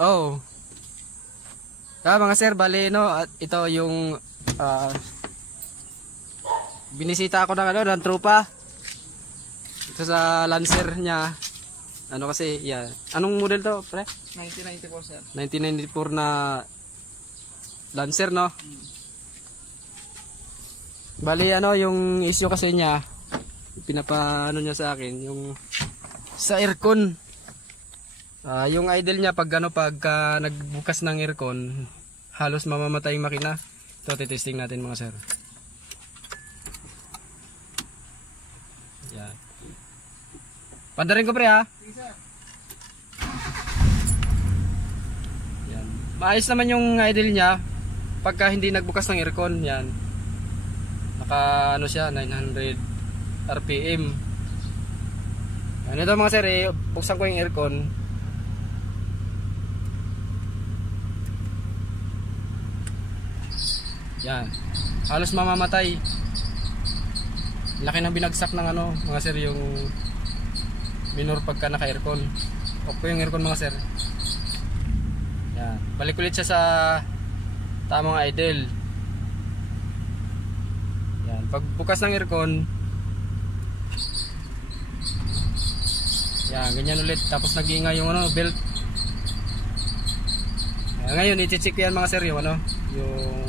Oh. Mga sir, bali no, at ito yung binisita ako ng tropa. Ito sa Lancer niya. Ano kasi, yan. Anong model to, pre? 1994 sir. 1994 na Lancer, no? Bali ano, yung issue kasi niya, pinapaano niya sa akin, yung sa aircon. Yung idle niya pag nagbukas ng aircon, halos mamamatay yung makina. Ito, titesting natin mga sir. Yan. Pandarin ko pre ha. Yan. Maayos naman yung idle niya pagka hindi nagbukas ng aircon. Yan. Naka ano siya, 900 RPM. Yan. Ito mga sir, buksan ko yung aircon. Yan. Halos mamamatay. Laki ng binagsak ng ano, mga sir, yung minor pagka naka-aircon. Off ko yung aircon mga sir. Yan. Balik ulit siya sa tamang idle. Yan. Pag bukas ng aircon, yan, ganyan ulit. Tapos nag-iingay yung ano, belt. Yan. Ngayon, i-check ko yan mga sir, yung ano, yung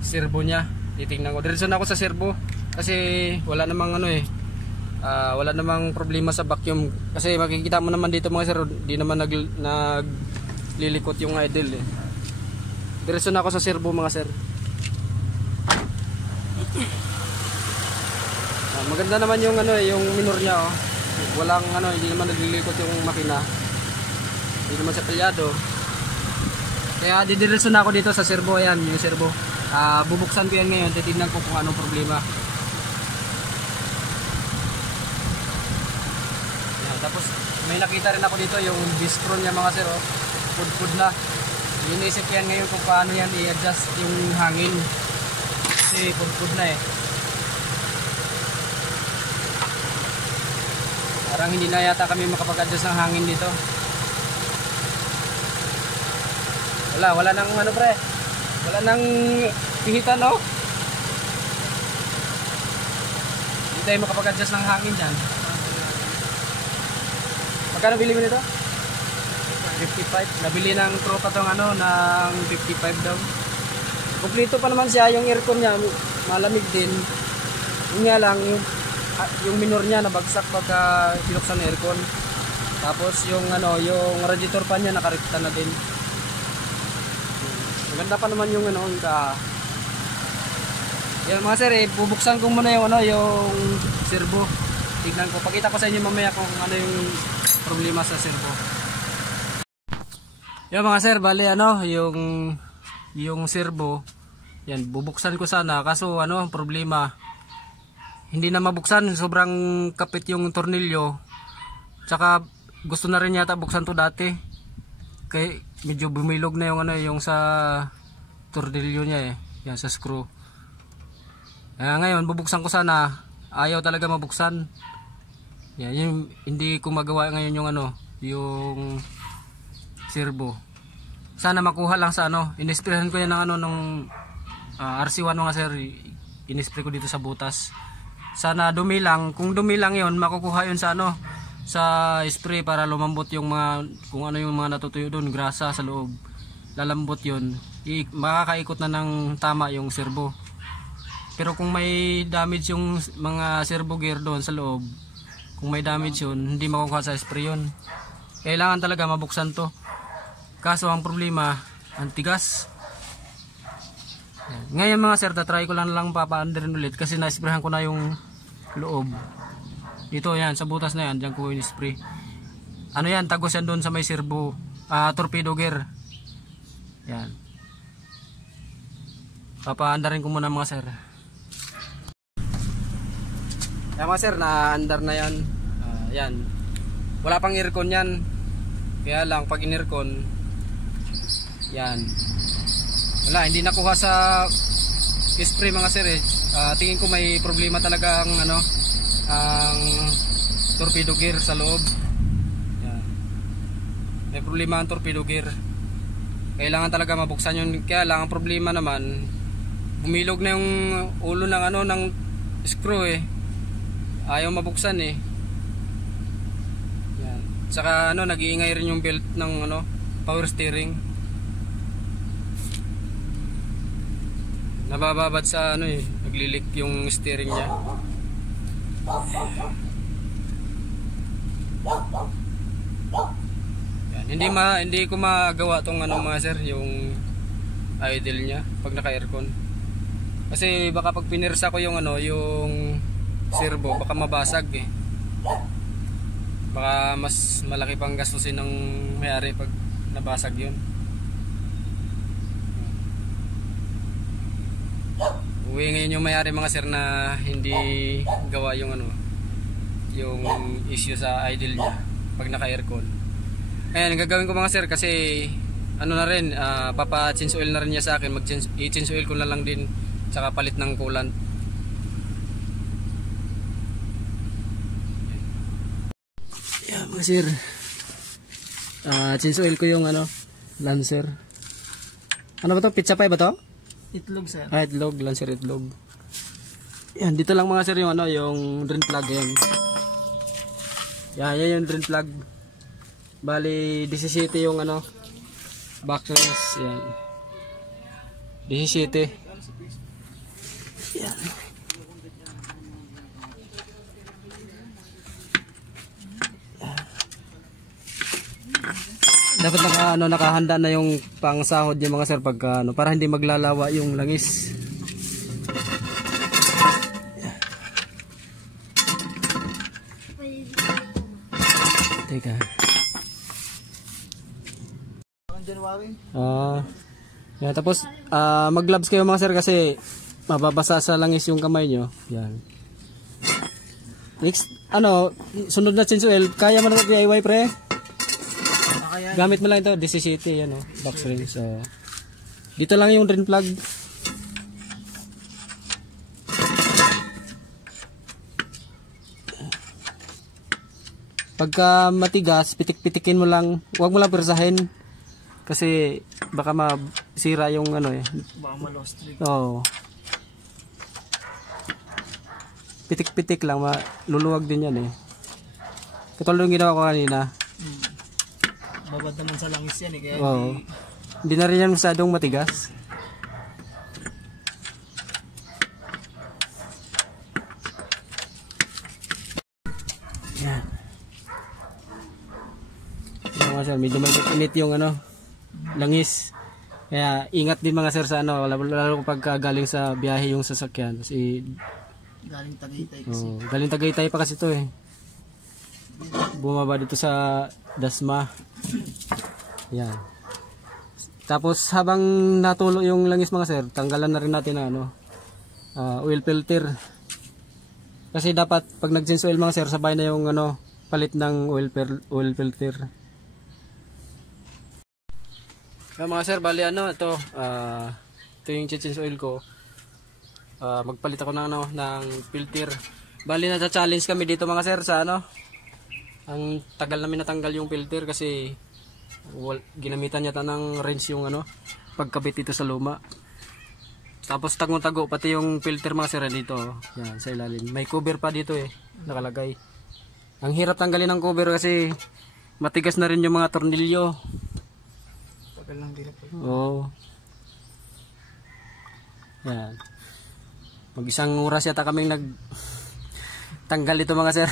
servo niya. Titingnan ko. Diretso na ako sa servo kasi wala namang ano wala namang problema sa vacuum kasi makikita mo naman dito mga sir, di naman naglilikot yung idle eh. Diretso na ako sa servo mga sir. Maganda naman yung ano yung minor niya oh. Walang ano, hindi naman naglilikot yung makina. Hindi naman sa palyado. Kaya didiretso na ako dito sa servo. Ayan yung servo. Bubuksan ko yan ngayon. Titignan ko kung anong problema. Ayan, tapos may nakita rin ako dito yung bistro niya mga sir. Food na. Inisip yan ngayon kung paano yan i-adjust yung hangin. Kasi food na eh. Parang hindi na yata kami makapag-adjust ng hangin dito. Wala nang ano pre. Wala nang pihitan no. Hindi tayo makapag-adjust ng hangin dyan. Magkano bili mo nito? 55. Nabili ng tropa tong ano ng 55 daw. Kompleto pa naman siya, yung aircon niya malamig din. Yun nga lang yung minor niya nabagsak pagka binuksan ng aircon. Tapos yung ano, yung radiator fan niya nakarekta na din. Maganda pa naman yung ano, yan mga sir, bubuksan ko muna yung ano, yung servo. Tignan ko, pakita ko sa inyo mamaya kung ano yung problema sa servo. Yan mga sir, bali ano, yung servo, yan, bubuksan ko sana, kaso ano, problema, hindi na mabuksan, sobrang kapit yung tornilyo. Tsaka gusto na rin yata buksan to dati. Kaya medyo bumilog na yung ano, yung sa tornilyo niya eh. Yan sa screw. Ngayon bubuksan ko sana. Ayaw talaga mabuksan. Yan, yung hindi ko magawa ngayon yung ano, yung servo. Sana makuha lang sa ano. Inisprehan ko yan ng ano nung RC1 mga sir. Inispray ko dito sa butas. Sana dumi lang. Kung dumi lang yun, makukuha yun sa ano, sa spray para lumambot yung mga, kung ano yung mga natutuyo doon, grasa sa loob. Lalambot yun. Makakaikot na ng tama yung servo. Pero kung may damage yung mga servo gear doon sa loob, kung may damage yun, hindi makukuha sa spray yun. Kailangan talaga mabuksan to. Kaso ang problema, ang tigas. Ngayon mga sir, try ko lang papaandarin ulit kasi na-sprayan ko na yung loob. Dito yan, sa butas na yan, dyan ko in-spray. Ano yan, tagos yan doon sa may servo, torpedo gear. Yan. Papaandarin ko muna mga sir. Yan mga sir, na-andar na yan. Yan. Wala pang aircon yan. Kaya lang, pag in-aircon, yan. Wala, hindi nakuha sa spray mga sir eh. Tingin ko may problema talaga ang ano, ang torpedo gear sa loob. may problema ang torpedo gear. Kailangan talaga mabuksan yun. Kaya lang ang problema naman, bumilog na yung ulo ng ano ng screw eh. Ayaw mabuksan eh. Yan. Saka ano, nag-iingay rin yung belt ng ano, power steering. Nabababad sa ano eh, naglilik yung steering niya. Yan. Hindi ko magawa tong ano mga sir, yung idle niya pag naka-aircon. Kasi baka pag pinirsa ko yung ano, yung servo, baka mabasag eh. Baka mas malaki pang gastusin ng may-ari pag nabasag yun. Uwi ngayon yung may-ari mga sir na hindi gawa yung ano, yung issue sa idle niya pag naka-aircon. Ayan, gagawin ko mga sir kasi ano na rin, papa-change oil na rin niya sa akin. I-change oil ko na lang din, saka palit ng coolant. Ayan mga sir, change oil ko yung ano, Lancer. Ano ba to? Pizza pie ba to? Itlog sir. Itlog, Lancer itlog. Yan, dito lang mga sir yung ano, yung drain plug yan. Yan yung drain plug. Bali 17 yung ano, backrest. Yan. 17. Yan. Dapat nakahanda na yung pangsahod yung mga sir pagka ano, para hindi maglalawa yung langis. Teka. January. Yan, tapos mag-gloves kayo mga sir kasi mababasa sa langis yung kamay nyo. Yan. Next, ano, sunod na change oil. Kaya mo na DIY pre? Gamit mo lang ito, DC City, yan o, box ring. So, dito lang yung drain plug. Pagka matigas, pitik-pitikin mo lang, huwag mo lang persahin. Kasi baka masira yung ano eh. Baka ma-lost rig. Oo. Pitik-pitik lang, luluwag din yan eh. Katulad yung ginawa ko kanina. Babad naman sa langis yan eh. Kaya Oo. Hindi na rin yan masyadong matigas. Yan. Yan mga sir, medyo mainit yung ano, langis. Kaya ingat din mga sir sa ano, lalo pag galing sa biyahe yung sasakyan. Kasi galing Tagaytay kasi. galing Tagaytay pa kasi ito eh. Bumaba dito sa Dasma. Yan. Tapos habang natulo yung langis mga sir, tanggalan na rin natin na ano, oil filter. Kasi dapat pag nag-change oil mga sir, sabay na yung ano, palit ng oil filter. Kaya mga sir, bali ano, ito yung change oil ko. Magpalit ako ng ano, ng filter. Bali na-challenge kami dito mga sir sa ano, ang tagal namin natanggal yung filter kasi ginamitan yata ng wrench yung ano, pagkabit dito sa luma. Tapos tagong-tago pati yung filter mga sir dito. Yan, sa ilalim. May cover pa dito eh, nakalagay. Ang hirap tanggalin ng cover kasi matigas na rin yung mga tornilyo. Tagal lang din po. Oo. Yan. Mag-isang oras yata kaming tanggal ito mga sir.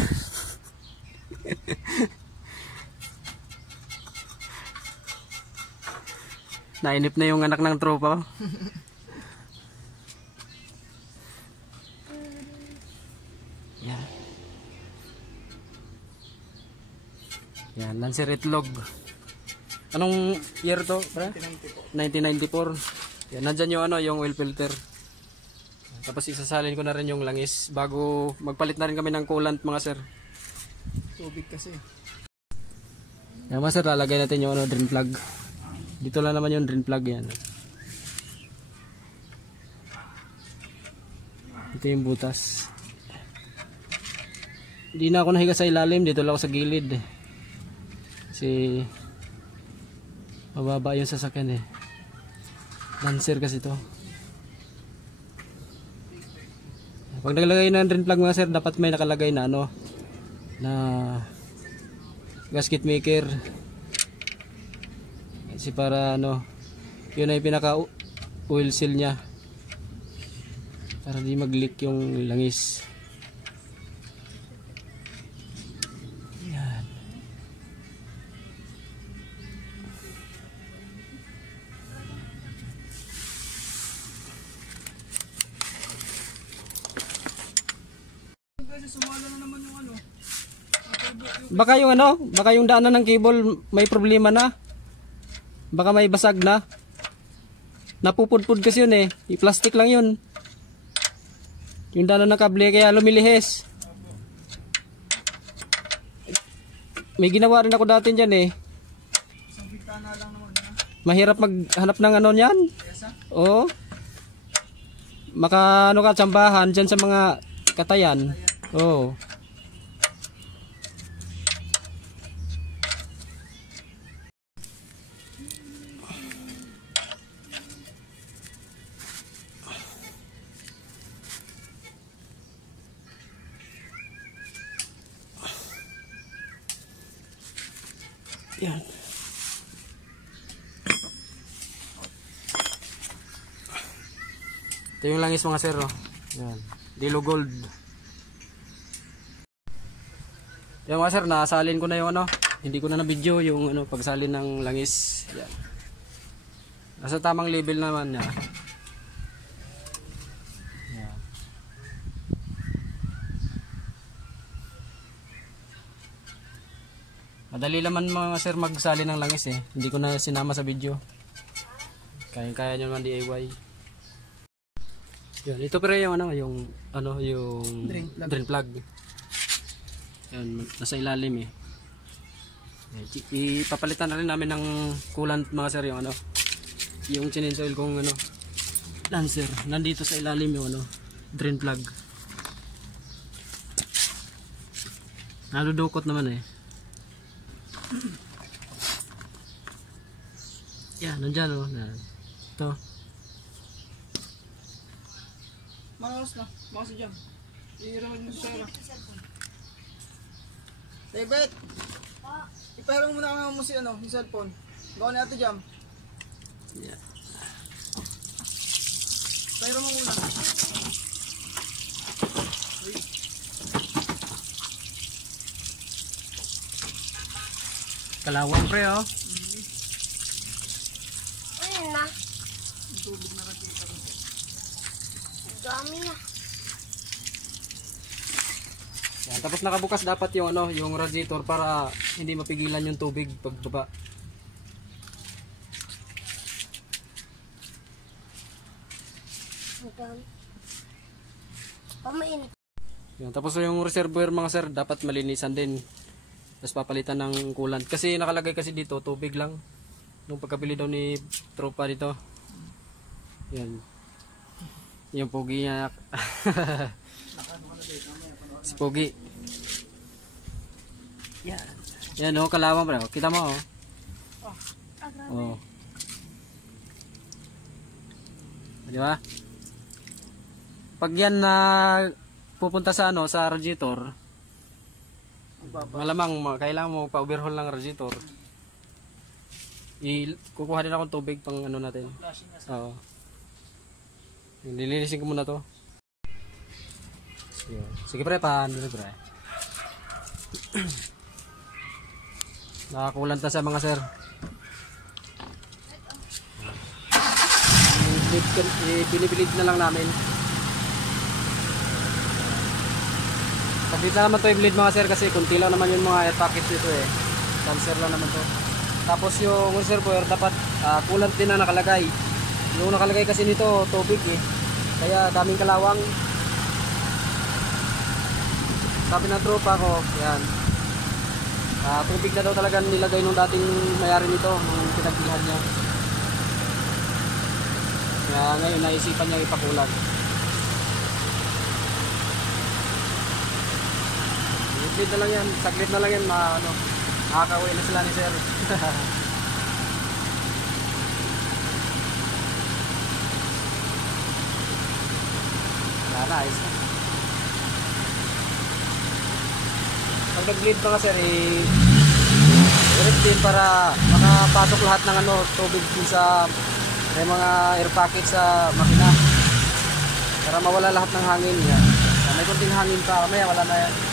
Nainip na yung anak ng tropa. Yan. Yan, Lancer itlog. Anong year to? 1994. Yan, nandyan yung ano, yung oil filter. Tapos isasalin ko na rin yung langis bago magpalit na rin kami ng coolant mga sir. Tubig kasi. Yan mga sir, lalagay natin yung ano, drain plug. Dito lang naman yung drain plug yan. Ito yung butas. Hindi na ako nahiga sa ilalim, dito lang ako sa gilid. Kasi Mababa yung sasakyan eh. Lancer kasi to. Pag naglagay na ng drain plug mga sir, dapat may nakalagay na ano, na gasket maker. Kasi para ano, yun ay pinaka oil seal nya. Para di mag-leak yung langis. Yan. Baka yung daanan ng cable may problema na. Baka may basag na. Napupudpud kasi yun eh. I-plastic lang yun. Yung daanan ng kable kaya lumilihis. May ginawa rin ako dati dyan eh. Mahirap maghanap ng ano niyan. Oo. Maka ano ka tsambahan dyan sa mga katayan. Oo. Yan. Ito yung langis mga sir. Oh. Yan. Dilo gold. Yan mga sir, nasalin ko na yung ano. Hindi ko na na-video yung ano, pagsalin ng langis. Yan. Nasa tamang level naman niya. Yan. Madali naman mga sir magsalin ng langis eh. Hindi ko na sinama sa video. Kaya nyo naman DIY. Yan, ito pero yung yung drain plug. Yan, nasa ilalim eh. Ipapalitan na rin namin ng coolant mga sir yung yung chininsoil kong Lancer. Nandito sa ilalim yung drain plug. Naludukot naman eh. Yan, nandyan oh. Ito. Makas na. Makas dyan. Iiraman mo siya. David! Ipaharang mo na mo si yung cellphone. Gawa ni Ate Jam. Yeah. Ipaharang mo muna. Kalawang pre oh. Ayun na. Tubig na kasi. Dami na. Yan, tapos nakabukas dapat yung yung radiator para hindi mapigilan yung tubig pagbaba. Pamain. Yan, tapos yung reservoir mga sir dapat malinisan din. Tapos papalitan ng coolant kasi nakalagay kasi dito tubig lang. Nung pagkabili daw ni tropa dito. Yan. Yung pogi niya. Si pogi. Yan. Yan oh, kalawang bro. Kita mo oh. Oh. Di ba? Pag yan na pupunta sa sa radiator, malamang kailangan mo pa-overhaul ng radiator. Kukuha din akong tubig pang natin. Oo. Nilinisin ko muna to. Sige pre, paano pre? Nakakulant na sa mga sir. Binibilid na lang namin. Saglit na naman to i-bleed mga sir kasi kunti lang naman yung mga air packets dito eh. Cancer lang naman to. Tapos yung reservoir dapat coolant din na nakalagay. Yung nakalagay kasi nito tubig eh. Kaya daming kalawang. Sabi ng tropa ko, yan. Tubig na daw talaga nilagay nung dating mayari nito, nung pinagbilhan niya. Kaya ngayon naisipan niya ipakulat. Saglit na lang yan, saglit na lang yan, makakauwi na sila ni sir. Wala na, ayos na. Pag nag-bleed pa nga sir, i-rip din para makapasok lahat ng ano, tubig din sa may mga air pocket sa makina. Para mawala lahat ng hangin yan. May kunting hangin pa, mamaya wala na yan.